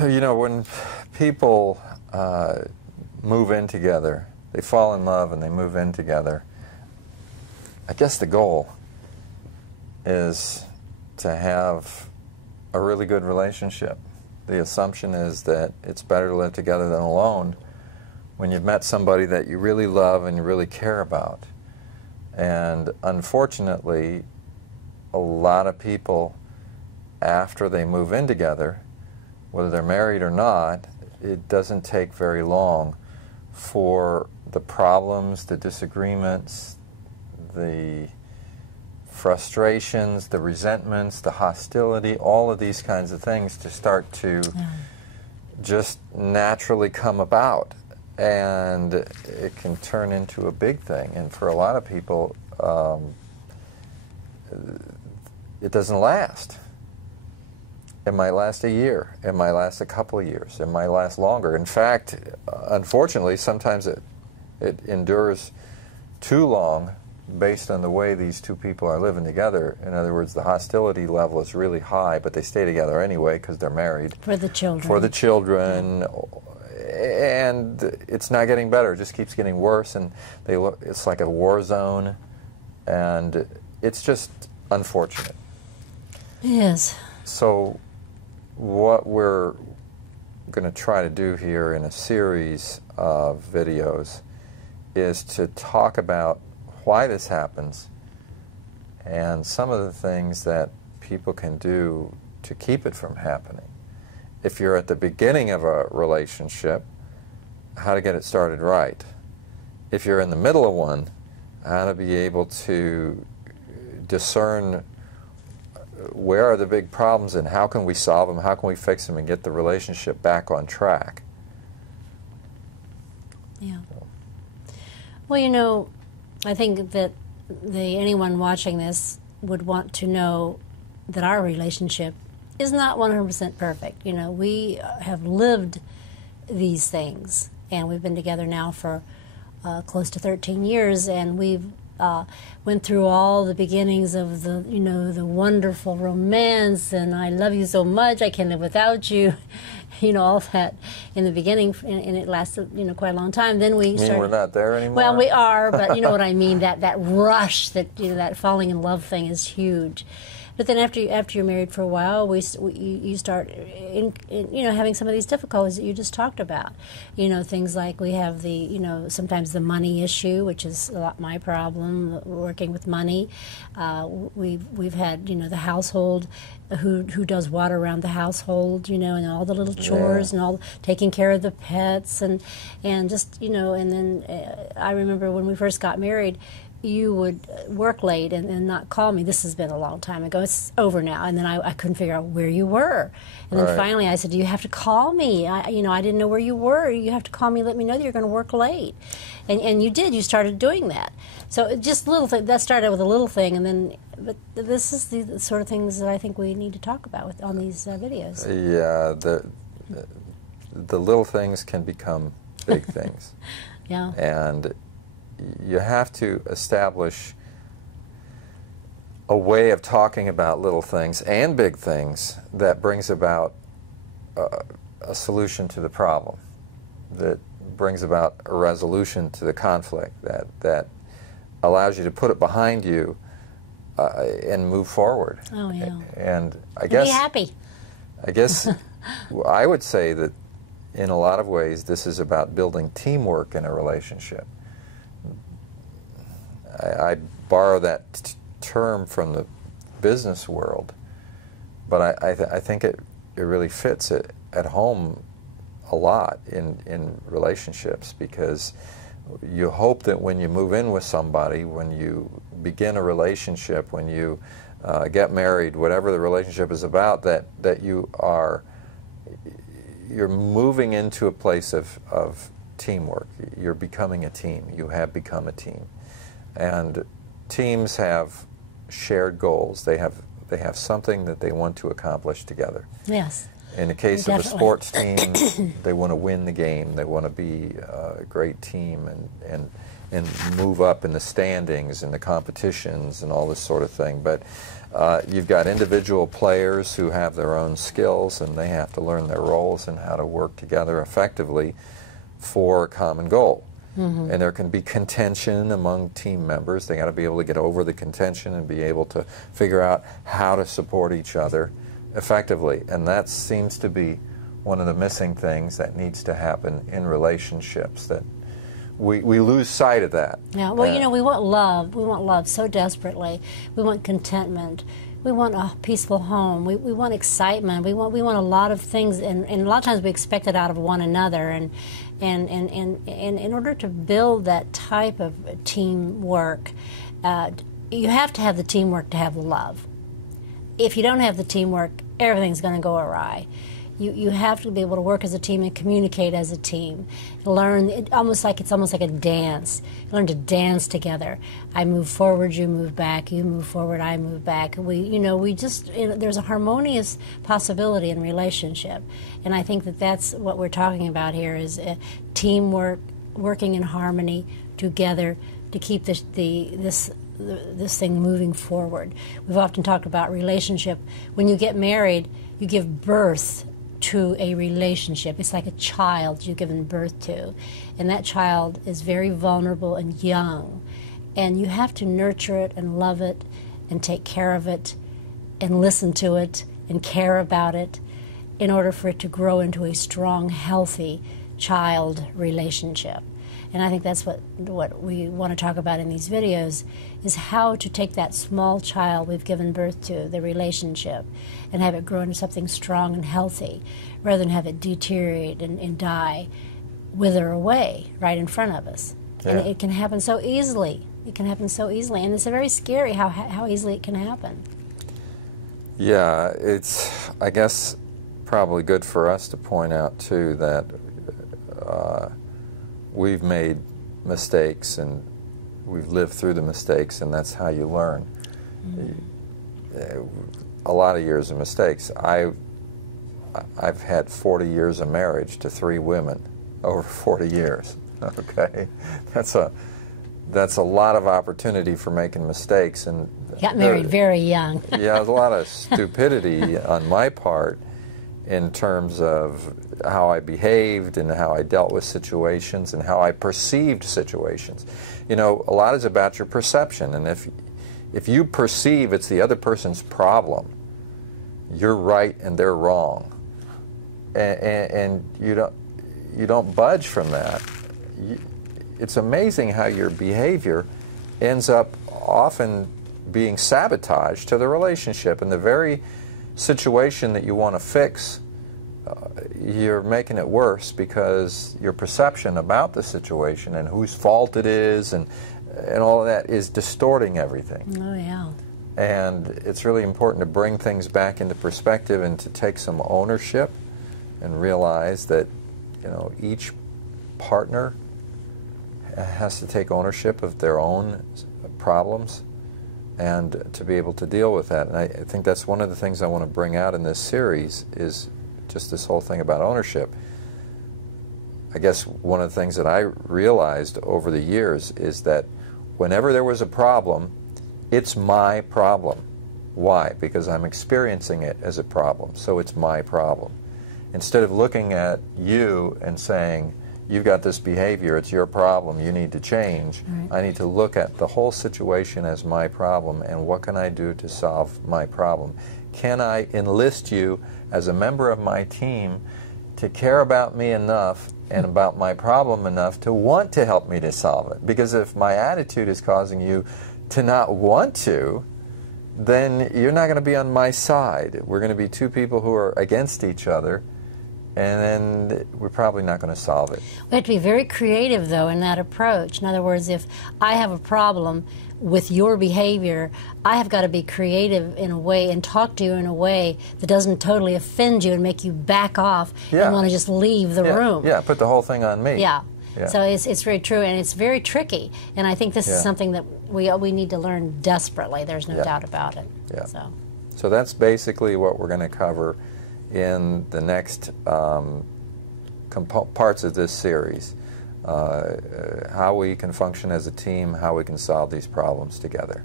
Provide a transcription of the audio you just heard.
You know, when people move in together, they fall in love and they move in together, I guess the goal is to have a really good relationship. The assumption is that it's better to live together than alone when you've met somebody that you really love and you really care about. And unfortunately, a lot of people, after they move in together, whether they're married or not, it doesn't take very long for the problems, the disagreements, the frustrations, the resentments, the hostility, all of these kinds of things to start to just naturally come about. And it can turn into a big thing. And for a lot of people, it doesn't last. It might last a year. It might last a couple of years. It might last longer. In fact, unfortunately, sometimes it endures too long based on the way these two people are living together. In other words, the hostility level is really high, but they stay together anyway because they're married. For the children. For the children. And it's not getting better. It just keeps getting worse, and it's like a war zone, and it's just unfortunate. It is. So what we're going to try to do here in a series of videos is to talk about why this happens and some of the things that people can do to keep it from happening. If you're at the beginning of a relationship, how to get it started right. If you're in the middle of one, how to be able to discern where are the big problems and how can we solve them, how can we fix them and get the relationship back on track. Yeah. Well, you know, I think that anyone watching this would want to know that our relationship is not 100% perfect. You know, we have lived these things, and we've been together now for close to 13 years, and we've went through all the beginnings of the, you know, the wonderful romance, and I love you so much, I can't live without you, you know, all that in the beginning, and it lasted, you know, quite a long time. Then we started. We're not there anymore? Well, we are, but you know what I mean, that rush, that, you know, that falling in love thing is huge. But then after you're married for a while, you start you know, having some of these difficulties that you just talked about. You know, things like we have the, you know, sometimes the money issue, which is a lot my problem, working with money. We've had, you know, the household, who does what around the household, you know, and all the little chores and all taking care of the pets and just, you know, and then I remember when we first got married, you would work late and not call me. This has been a long time ago. It's over now. And then I couldn't figure out where you were. And then finally I said, you have to call me. You know, I didn't know where you were. You have to call me, let me know that you're going to work late. And you did. You started doing that. So just little thing. That started with a little thing, and then. But this is the sort of things that I think we need to talk about on these videos. Yeah, the little things can become big things. Yeah. And you have to establish a way of talking about little things and big things that brings about a solution to the problem, that brings about a resolution to the conflict, that allows you to put it behind you and move forward. Oh, yeah. And I guess, be happy. I guess I would say that in a lot of ways this is about building teamwork in a relationship. I borrow that term from the business world, but I think it really fits at home a lot in relationships, because you hope that when you move in with somebody, when you begin a relationship, when you get married, whatever the relationship is about, that you're moving into a place of teamwork. You're becoming a team. You have become a team. And teams have shared goals. They have something that they want to accomplish together. Yes. In the case of a sports team, they want to win the game. They want to be a great team, and and move up in the standings and the competitions and all this sort of thing. But you've got individual players who have their own skills, and they have to learn their roles and how to work together effectively for a common goal. And there can be contention among team members. They got to be able to get over the contention and be able to figure out how to support each other effectively. And that seems to be one of the missing things that needs to happen in relationships, that we lose sight of that. Yeah, well, you know, we want love. We want love so desperately. We want contentment. We want a peaceful home. We want excitement. We want a lot of things, and a lot of times we expect it out of one another. And in order to build that type of teamwork, you have to have the teamwork to have the love. If you don't have the teamwork, everything's going to go awry. You have to be able to work as a team and communicate as a team. Learn it's almost like a dance. Learn to dance together. I move forward, you move back. You move forward, I move back. There's a harmonious possibility in relationship, and I think that's what we're talking about here is teamwork, working in harmony together to keep this thing moving forward. We've often talked about relationship. When you get married, you give birth to a relationship. It's like a child you've given birth to, and that child is very vulnerable and young, and you have to nurture it and love it and take care of it and listen to it and care about it in order for it to grow into a strong, healthy child relationship. And I think that's what we want to talk about in these videos, is how to take that small child we've given birth to, the relationship, and have it grow into something strong and healthy, rather than have it deteriorate and die, wither away right in front of us. Yeah. And it can happen so easily. It can happen so easily, and it's very scary how easily it can happen. Yeah, it's, I guess, probably good for us to point out, too, that we've made mistakes and we've lived through the mistakes, and that's how you learn. A lot of years of mistakes. I've had 40 years of marriage to 3 women over 40 years. Okay, that's a lot of opportunity for making mistakes. And got married very young. Yeah, there's a lot of stupidity on my part in terms of how I behaved and how I dealt with situations and how I perceived situations. You know, a lot is about your perception, and if you perceive it's the other person's problem, you're right and they're wrong, and you don't budge from that. It's amazing how your behavior ends up often being sabotaged to the relationship, and the very situation that you want to fix, you're making it worse because your perception about the situation and whose fault it is and all of that is distorting everything. Oh, yeah. And it's really important to bring things back into perspective and to take some ownership and realize that, you know, each partner has to take ownership of their own problems and to be able to deal with that. And I think that's one of the things I want to bring out in this series, is just this whole thing about ownership. I guess one of the things that I realized over the years is that whenever there was a problem, it's my problem. Why? Because I'm experiencing it as a problem, so it's my problem. Instead of looking at you and saying, you've got this behavior, it's your problem, you need to change. Right. I need to look at the whole situation as my problem, and what can I do to solve my problem? Can I enlist you as a member of my team to care about me enough and about my problem enough to want to help me to solve it? Because if my attitude is causing you to not want to, then you're not going to be on my side. We're going to be 2 people who are against each other, and then we're probably not going to solve it. We have to be very creative, though, in that approach. In other words, if I have a problem with your behavior, I have got to be creative in a way and talk to you in a way that doesn't totally offend you and make you back off and want to just leave the room. Yeah, put the whole thing on me. Yeah. So it's very true, and it's very tricky. And I think this is something that we need to learn desperately. There's no doubt about it. Yeah. So that's basically what we're going to cover in the next parts of this series. how we can function as a team, how we can solve these problems together.